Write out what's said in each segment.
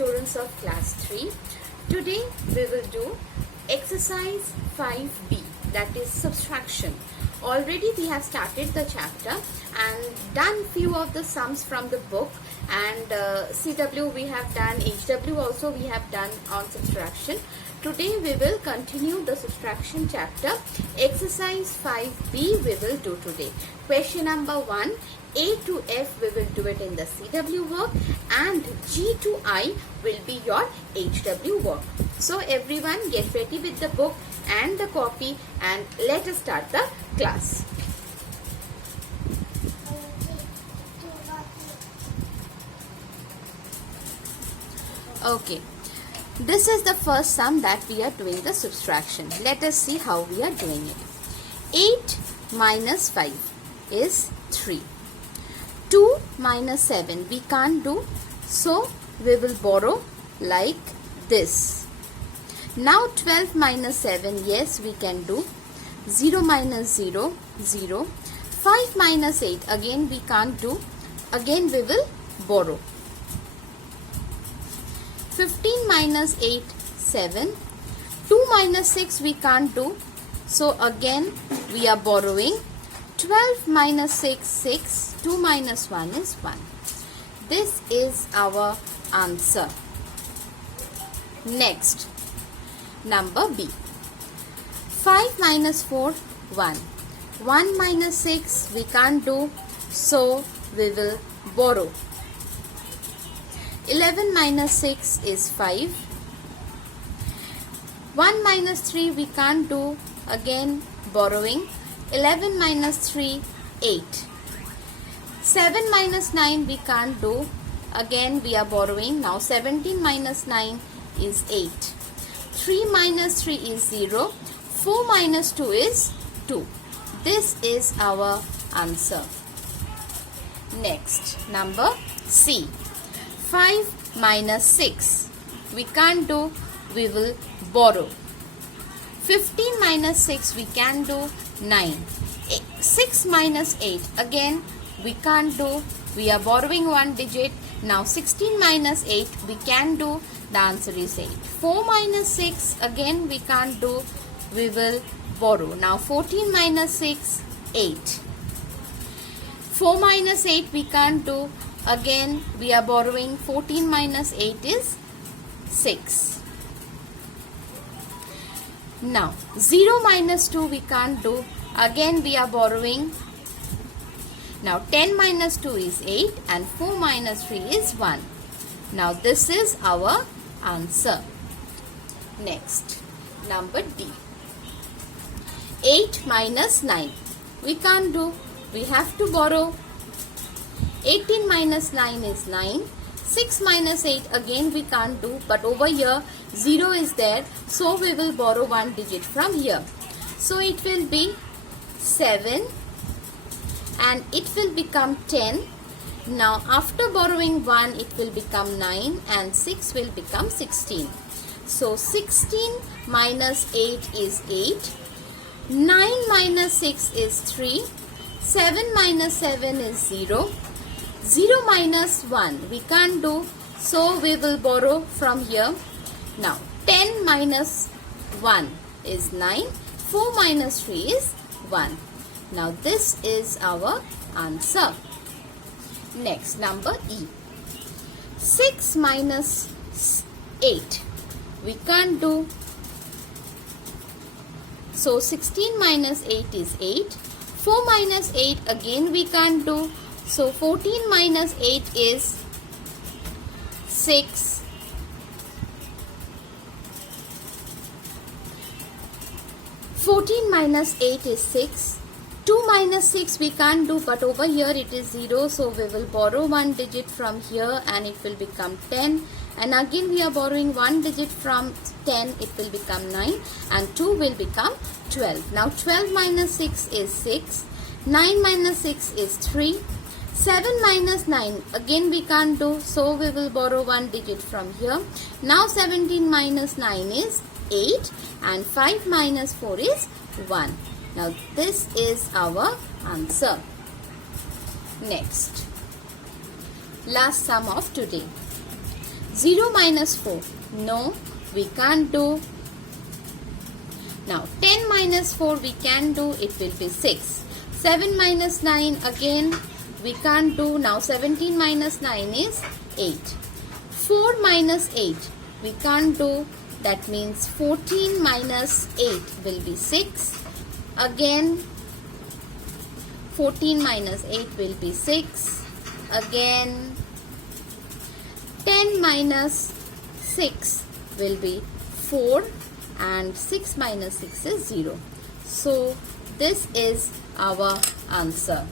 students of class 3. Today we will do exercise 5b, that is subtraction. Already we have started the chapter and done few of the sums from the book, and CW we have done, HW also we have done on subtraction. Today we will continue the subtraction chapter. Exercise 5b we will do today. Question number 1, A to F we will do it in the CW work, and G to I will be your HW work. So everyone get ready with the book and the copy, and let us start the class. Okay, this is the first sum that we are doing the subtraction. Let us see how we are doing it. 8 minus 5 is 3. 2 minus 7 we can't do, so we will borrow like this. Now 12 minus 7, yes we can do. 0 minus 0, 0. 5 minus 8, again we can't do. Again we will borrow. 15 minus 8, 7. 2 minus 6 we can't do, so again we are borrowing. 12 minus 6, 6. 2 minus 1 is 1. This is our answer. Next, number B. 5 minus 4, 1. 1 minus 6 we can't do, so we will borrow. 11 minus 6 is 5. 1 minus 3 we can't do, again borrowing. 11 minus 3, 8. 7 minus 9 we can't do, again we are borrowing. Now 17 minus 9 is 8. 3 minus 3 is 0. 4 minus 2 is 2. This is our answer. Next, number C. 5 minus 6 we can't do, we will borrow. 15 minus 6 we can do, 9. 6 minus 8, again we can't do, we are borrowing one digit. Now 16 minus 8 we can do, the answer is 8. 4 minus 6, again we can't do, we will borrow. Now 14 minus 6, 8. 4 minus 8 we can't do, again we are borrowing. 14 minus 8 is 6. Now 0 minus 2 we can't do, again we are borrowing. Now 10 minus 2 is 8 and 4 minus 3 is 1. Now this is our answer. Next, number D. 8 minus 9 we can't do, we have to borrow. 18 minus 9 is 9. 6 minus 8, again we can't do, but over here 0 is there, so we will borrow one digit from here. So it will be 7 and it will become 10. Now after borrowing 1 it will become 9 and 6 will become 16. So 16 minus 8 is 8. 9 minus 6 is 3. 7 minus 7 is 0. 0 minus 1 we can't do, so we will borrow from here. Now 10 minus 1 is 9. 4 minus 3 is 1. Now this is our answer. Next, number E. 6 minus 8 we can't do, so 16 minus 8 is 8. 4 minus 8, again we can't do, so 14 minus 8 is 6. 14 minus 8 is 6. 2 minus 6 we can't do, but over here it is 0, so we will borrow one digit from here and it will become 10. And again we are borrowing one digit from 10, it will become 9, and 2 will become 12. Now 12 minus 6 is 6. 9 minus 6 is 3. 7 minus 9, again we can't do, so we will borrow one digit from here. Now 17 minus 9 is 8 and 5 minus 4 is 1. Now this is our answer. Next, last sum of today. 0 minus 4. No, we can't do. Now 10 minus 4 we can do, it will be 6. 7 minus 9 again we can't do. Now 17 minus 9 is 8. 4 minus 8 we can't do. That means 14 minus 8 will be 6. Again 14 minus 8 will be 6. Again 10 minus 6 will be 4 and 6 minus 6 is 0. So this is our answer.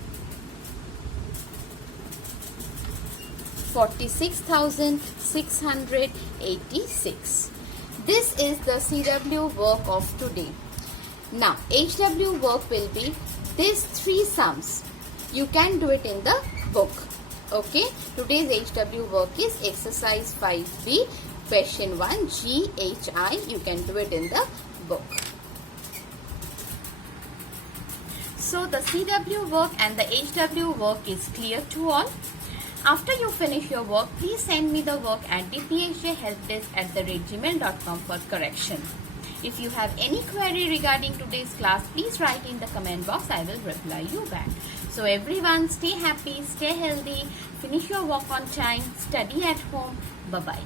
46,686. This is the CW work of today. Now HW work will be these 3 sums. You can do it in the book. Okay, today's HW work is exercise 5B, question 1, GHI. You can do it in the book. So the CW work and the HW work is clear to all. After you finish your work, please send me the work at dphjhelpdesk@gmail.com for correction. If you have any query regarding today's class, please write in the comment box. I will reply you back. So everyone, stay happy, stay healthy, finish your work on time, study at home. Bye-bye.